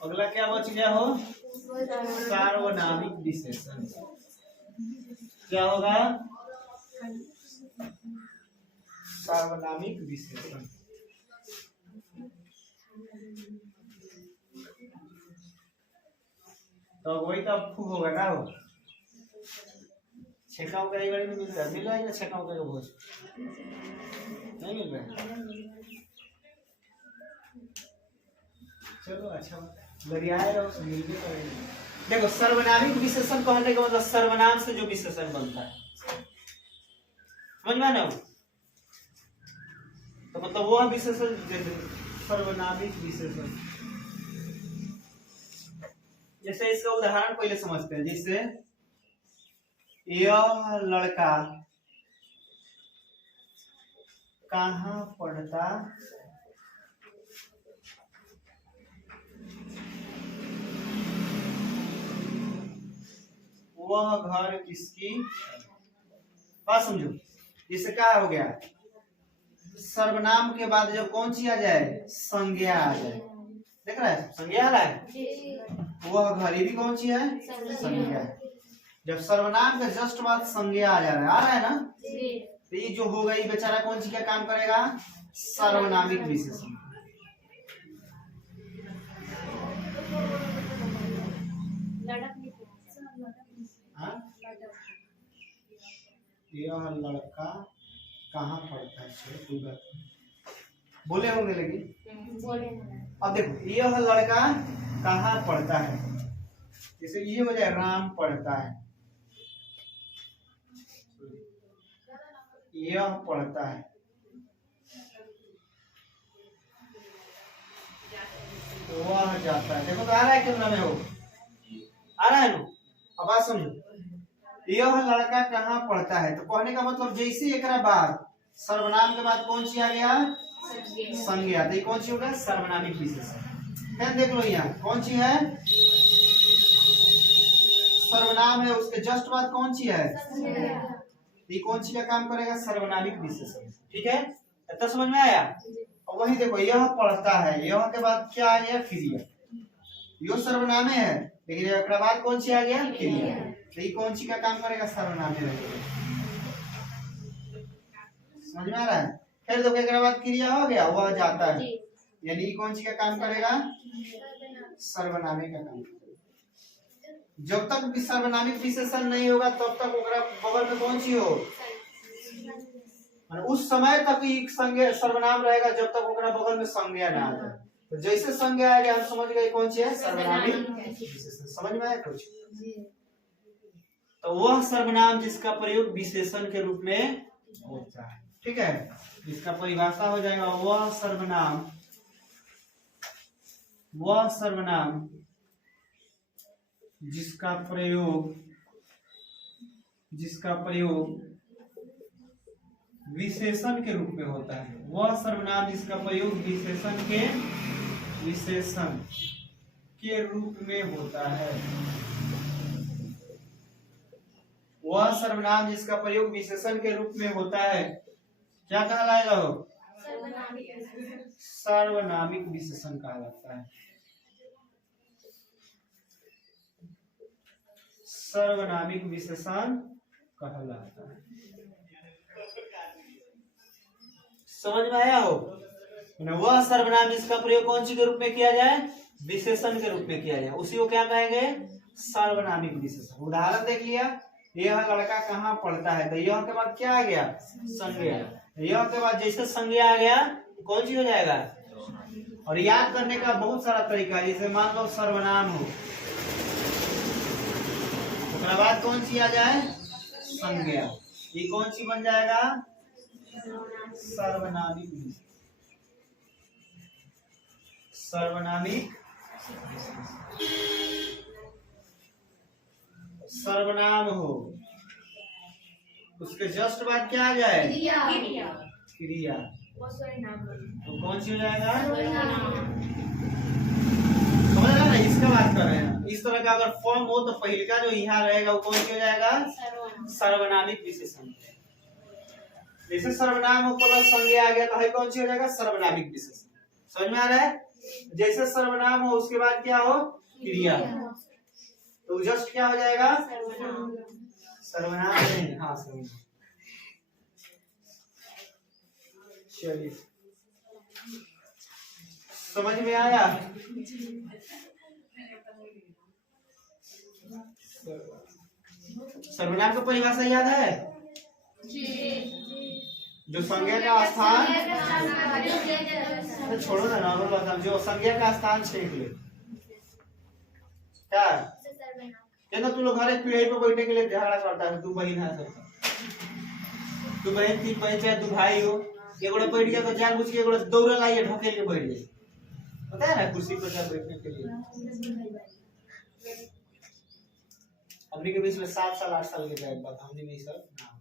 अगला क्या बच गया हो? सार्वनामिक विशेषण। क्या होगा? सार्वनामिक विशेषण। तो वही तो अब खूब होगा ना हो। छेकाओं का एक बार में मिलता है, मिल रहा है क्या छेकाओं का भोज? नहीं मिल रहा है। चलो अच्छा गरियाए रहो, मिलने करेंगे। देखो सर्वनामिक विशेषण कहने का मतलब सर्वनाम से जो विशेषण बनता है, समझ में ना? तो मतलब वह विशेषण सर्वनामिक विशेषण। जैसे इसका उदाहरण पहले समझते हैं। जैसे यह लड़का कहाँ पढ़ता वह घर किसकी? बात समझो। जैसे क्या हो गया, सर्वनाम के बाद जब कौन सी आ जाए? संज्ञा आ जाए। देख रहा है संज्ञा आ रहा है। वह घर भी कौन सी है? संज्ञा। जब सर्वनाम के जस्ट बाद संज्ञा आ जा रहा है, आ रहा है ना? तो ये जो होगा ये बेचारा कौन सी का काम करेगा? सार्वनामिक विशेषण। यह लड़का कहाँ पढ़ता है? बोले होंगे लेकिन अब देखो यह लड़का कहाँ पढ़ता है। जैसे ये हो जाए राम पढ़ता है, यह पढ़ता है, वह जाता है। देखो तो आ रहा है कितना में हो? आ रहा है ना? अब बात समझो। यह लड़का कहाँ पढ़ता है, तो कहने का मतलब जैसे एक बाद सर्वनाम के बाद कौन सी आ गया? संज्ञा। तो कौन सी होगा? सर्वनामिक विशेषण। फिर देख लो यहाँ कौन सी है? सर्वनाम है, उसके जस्ट बाद कौन सी है? ये कौन सी का काम करेगा? सर्वनामिक विशेषण। ठीक है, इतना समझ में आया? और वही देखो यह पढ़ता है, यह के बाद क्या आ गया? क्रिया। यो सर्वनाम है लेकिन एक बाद कौन सी आ गया? क्रिया। तो ये कौन सी का काम करेगा? सर्वनाम रहेगा। समझ में आ रहा है? फिर देखो एक बाद क्रिया हो गया, वह जाता है, यानी कौन सी का काम करेगा? सर्वनामिक का काम। जब तक भी सर्वनामिक विशेषण नहीं होगा तब तक ओकरा बगल में कौन सी हो? उस समय तक ही संज्ञा सर्वनाम रहेगा जब तक ओकरा बगल में संज्ञा ना आ जाए। तो जैसे संज्ञा आ गया हम समझ गए कौन सी है? सर्वनामिक विशेषण। समझ में आया कुछ? तो वह सर्वनाम जिसका प्रयोग विशेषण के रूप में होता है। ठीक है, इसका परिभाषा हो जाएगा वह सर्वनाम जिसका प्रयोग विशेषण के रूप में होता है। वह सर्वनाम जिसका प्रयोग विशेषण के रूप में होता है। वह सर्वनाम जिसका प्रयोग विशेषण के रूप में होता है क्या कहलाएगा? हो सार्वनामिक विशेषण कहलाता है। सार्वनामिक विशेषण कहलाता है। समझ में आया हो? वह सर्वनाम जिसका प्रयोग कौन सी के रूप में किया जाए? विशेषण के रूप में किया जाए, उसी को क्या कहेंगे? सार्वनामिक विशेषण। उदाहरण देख लिया, यह लड़का कहाँ पढ़ता है, तो यह के बाद क्या आ गया? संज्ञा। यह के बाद जैसे संज्ञा आ गया कौन सी हो जाएगा? और याद करने का बहुत सारा तरीका है। जैसे मान लो सर्वनाम हो, उसके बाद कौन सी आ जाए? संज्ञा। ये कौन सी बन जाएगा? सर्वनामिक। सर्वनाम हो, उसके जस्ट बाद क्या आ जाए? क्रिया। तो कौन सी हो जाएगा? समझ रहे ना? इसका बात कर रहे हैं। इस तरह का अगर फॉर्म हो तो पहले का जो यहाँ रहेगा वो कौन सी हो जाएगा? सर्वनामिक विशेषण। जैसे सर्वनाम हो प्लस संज्ञा आ गया तो है कौन सी हो जाएगा? सर्वनामिक विशेषण। समझ में आ रहा है? जैसे सर्वनाम हो उसके बाद क्या हो, क्रिया, तो जस्ट क्या हो जाएगा, सर्वनाम नहीं, हाँ सर्वनाम। चलिए समझ में आया? सर्वनाम की परिभाषा याद है? जो संज्ञा का स्थान, छोड़ो ना नॉर्मल बात, जो संज्ञा का स्थान छेक ले क्या, देखो तू लोग घरे पीढ़ी पे बैठने के लिए झगड़ा करता है, तू बहन है सब, तू बहन तीन बहन चाहे तू भाई हो, एगो बैठ गया तो जानबूझ के एगो दौड़ा लाइए ढकेल के बैठ गए, पता है ना, कुर्सी पर जा बैठने के लिए। हमने के बीच में 7 साल 8 साल के गैप बात, हमने में सब ना